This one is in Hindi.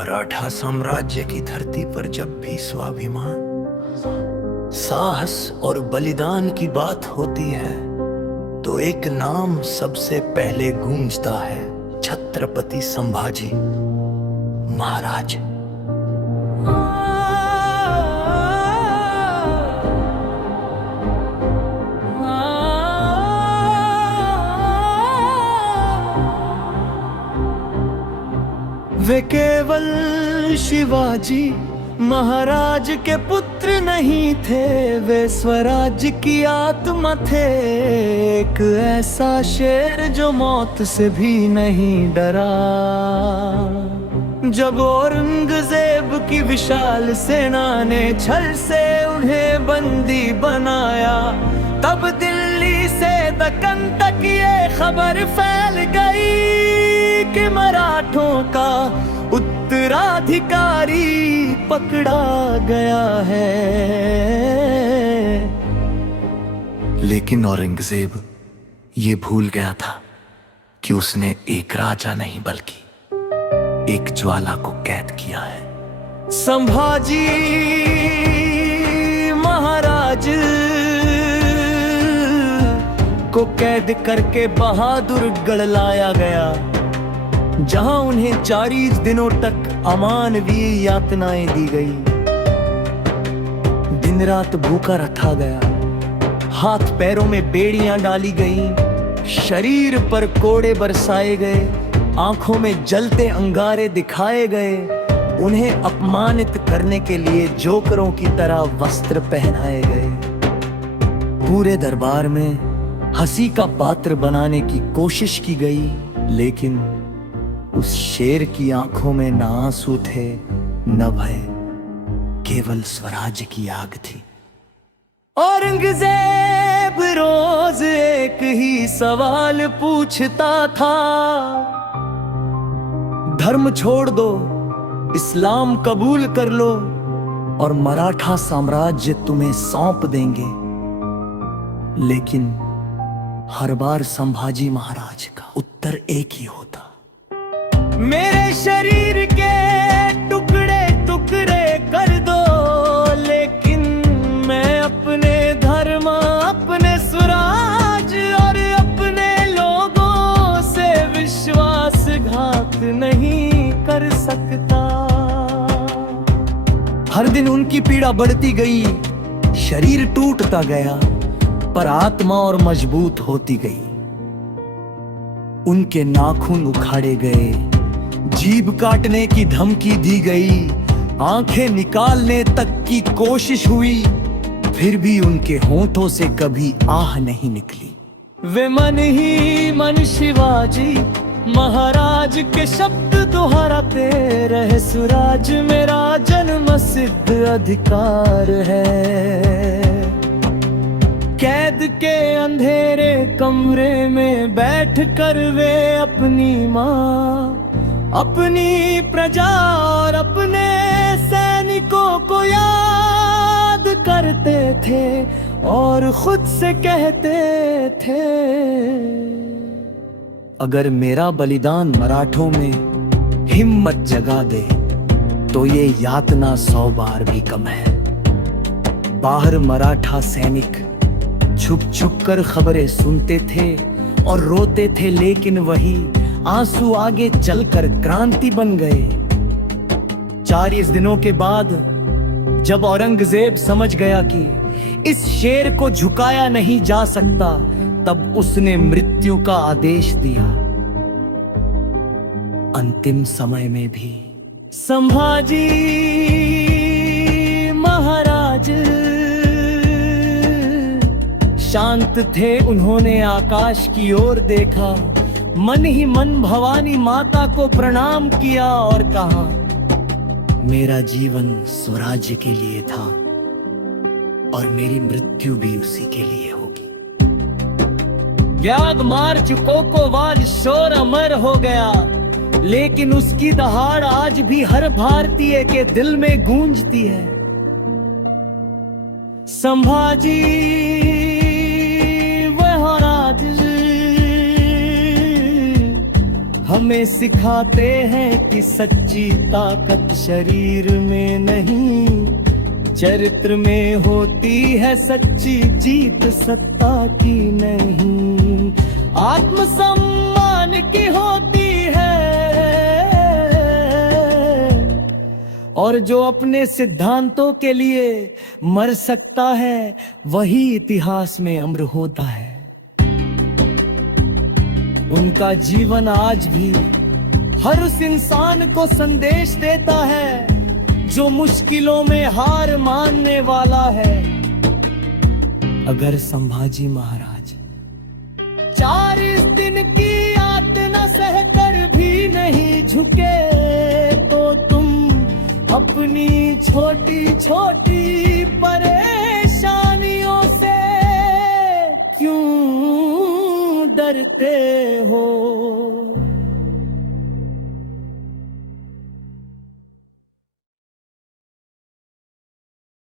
मराठा साम्राज्य की धरती पर जब भी स्वाभिमान, साहस और बलिदान की बात होती है तो एक नाम सबसे पहले गूंजता है, छत्रपति संभाजी महाराज। वे केवल शिवाजी महाराज के पुत्र नहीं थे, वे स्वराज्य की आत्मा थे। एक ऐसा शेर जो मौत से भी नहीं डरा। जब औरंगजेब की विशाल सेना ने छल से उन्हें बंदी बनाया, तब दिल्ली से दक्कन तक ये खबर फैल गई कि मराठों का उत्तराधिकारी पकड़ा गया है। लेकिन औरंगजेब ये भूल गया था कि उसने एक राजा नहीं बल्कि एक ज्वाला को कैद किया है। संभाजी महाराज को कैद करके बहादुरगढ़ लाया गया, जहां उन्हें 40 दिनों तक अमानवीय यातनाएं दी गई। दिन रात भूखा रखा गया, हाथ पैरों में बेड़ियां डाली गईं, शरीर पर कोड़े बरसाए गए, आंखों में जलते अंगारे दिखाए गए। उन्हें अपमानित करने के लिए जोकरों की तरह वस्त्र पहनाए गए। पूरे दरबार में हंसी का पात्र बनाने की कोशिश की गई, लेकिन उस शेर की आंखों में न आंसू थे न भय, केवल स्वराज्य की आग थी। औरंगजेब रोज एक ही सवाल पूछता था, धर्म छोड़ दो, इस्लाम कबूल कर लो और मराठा साम्राज्य तुम्हें सौंप देंगे। लेकिन हर बार संभाजी महाराज का उत्तर एक ही होता, मेरे शरीर के टुकड़े टुकड़े कर दो, लेकिन मैं अपने धर्म, अपने स्वराज और अपने लोगों से विश्वासघात नहीं कर सकता। हर दिन उनकी पीड़ा बढ़ती गई, शरीर टूटता गया, पर आत्मा और मजबूत होती गई। उनके नाखून उखाड़े गए, जीभ काटने की धमकी दी गई, आंखें निकालने तक की कोशिश हुई, फिर भी उनके होंठों से कभी आह नहीं निकली। वे मन ही मन शिवाजी महाराज के शब्द दोहराते रहे, स्वराज मेरा जन्म सिद्ध अधिकार है। कैद के अंधेरे कमरे में बैठ कर वे अपनी माँ, अपनी प्रजा और अपने सैनिकों को याद करते थे और खुद से कहते थे, अगर मेरा बलिदान मराठों में हिम्मत जगा दे तो ये यातना 100 बार भी कम है। बाहर मराठा सैनिक छुप छुप कर खबरें सुनते थे और रोते थे, लेकिन वही आंसू आगे चलकर क्रांति बन गए। 40 दिनों के बाद जब औरंगजेब समझ गया कि इस शेर को झुकाया नहीं जा सकता, तब उसने मृत्यु का आदेश दिया। अंतिम समय में भी संभाजी महाराज शांत थे। उन्होंने आकाश की ओर देखा, मन ही मन भवानी माता को प्रणाम किया और कहा, मेरा जीवन स्वराज्य के लिए था और मेरी मृत्यु भी उसी के लिए होगी। त्याग मार्च कोकोवाद शोर अमर हो गया, लेकिन उसकी दहाड़ आज भी हर भारतीय के दिल में गूंजती है। संभाजी महाराज हम हमें सिखाते हैं कि सच्ची ताकत शरीर में नहीं, चरित्र में होती है सच्ची जीत, सत्ता की नहीं। आत्मसम्मान की होती है, और जो अपने सिद्धांतों के लिए मर सकता है वही इतिहास में अमर होता है। उनका जीवन आज भी हर उस इंसान को संदेश देता है जो मुश्किलों में हार मानने वाला है। अगर संभाजी महाराज 40 दिन की यातना सहकर भी नहीं झुके, तो तुम अपनी छोटी छोटी परेशानियों से क्यों डरते हो?